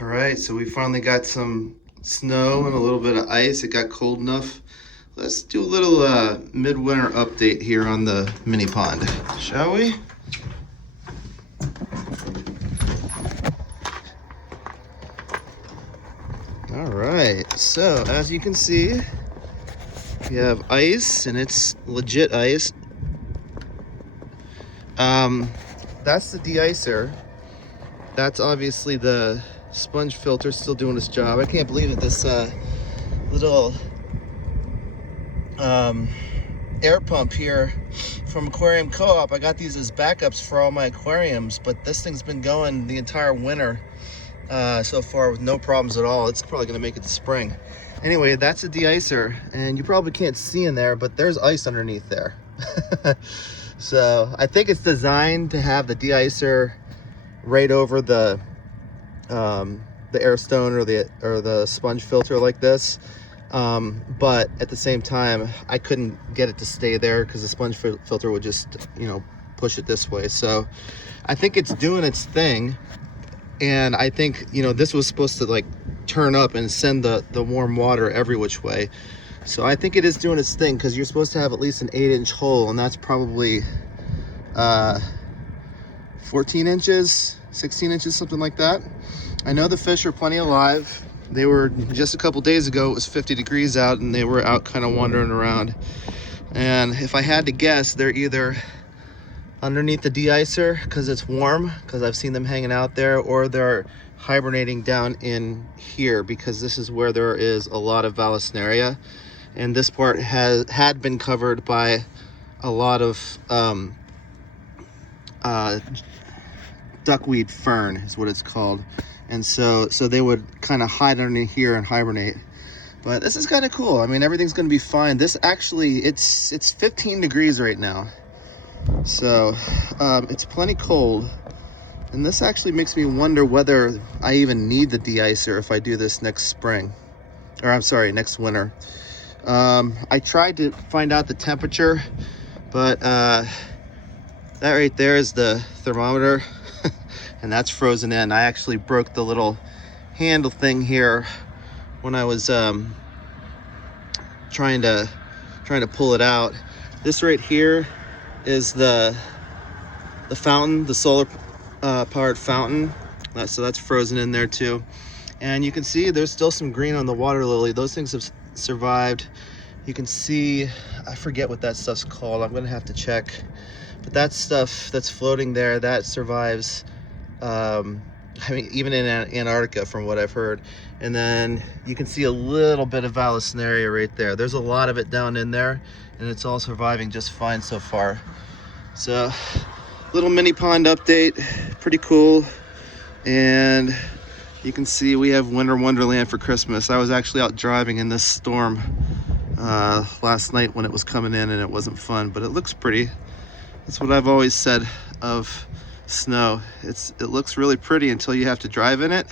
All right, so we finally got some snow and a little bit of ice. It got cold enough. Let's do a little midwinter update here on the mini pond, shall we? All right, so as you can see, we have ice, and it's legit ice. That's the deicer. That's obviously the sponge filter still doing its job. I can't believe it. This little air pump here from Aquarium Co-op. I got these as backups for all my aquariums, but this thing's been going the entire winter so far with no problems at all. It's probably gonna make it to spring. Anyway, that's a deicer, and you probably can't see in there, but there's ice underneath there. So I think it's designed to have the deicer right over the air stone or the sponge filter like this. But at the same time, I couldn't get it to stay there because the sponge filter would just, push it this way. So I think it's doing its thing. And I think, this was supposed to like turn up and send the warm water every which way. So I think it is doing its thing, because you're supposed to have at least an 8-inch hole, and that's probably 14 inches, 16 inches, something like that. I know the fish are plenty alive. They were, just a couple days ago, it was 50 degrees out, and they were out kind of wandering around. And if I had to guess, they're either underneath the deicer because it's warm, because I've seen them hanging out there, or they're hibernating down in here because this is where there is a lot of Vallisneria, and this part had been covered by a lot of duckweed fern is what it's called. And so they would kind of hide underneath here and hibernate. But this is kind of cool. I mean, everything's going to be fine. This actually, it's 15 degrees right now. So it's plenty cold. And this actually makes me wonder whether I even need the deicer if I do this next spring. Or I'm sorry, next winter. I tried to find out the temperature, but that right there is the thermometer. And that's frozen in. I actually broke the little handle thing here when I was trying to pull it out. This right here is the fountain, the solar powered fountain. So that's frozen in there too. And you can see there's still some green on the water lily. Those things have survived. You can see, I forget what that stuff's called. I'm gonna have to check. But that stuff that's floating there, that survives. I mean, even in Antarctica, from what I've heard. And then you can see a little bit of Vallisneria right there. There's a lot of it down in there, and it's all surviving just fine so far. So, little mini pond update, pretty cool. And you can see we have winter wonderland for Christmas. I was actually out driving in this storm last night when it was coming in, and it wasn't fun, but it looks pretty. That's what I've always said of snow. It looks really pretty until you have to drive in it,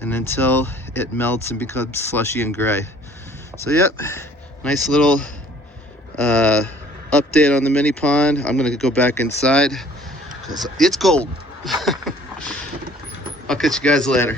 and until it melts and becomes slushy and gray. So yep, nice little update on the mini pond. I'm gonna go back inside because it's cold. I'll catch you guys later.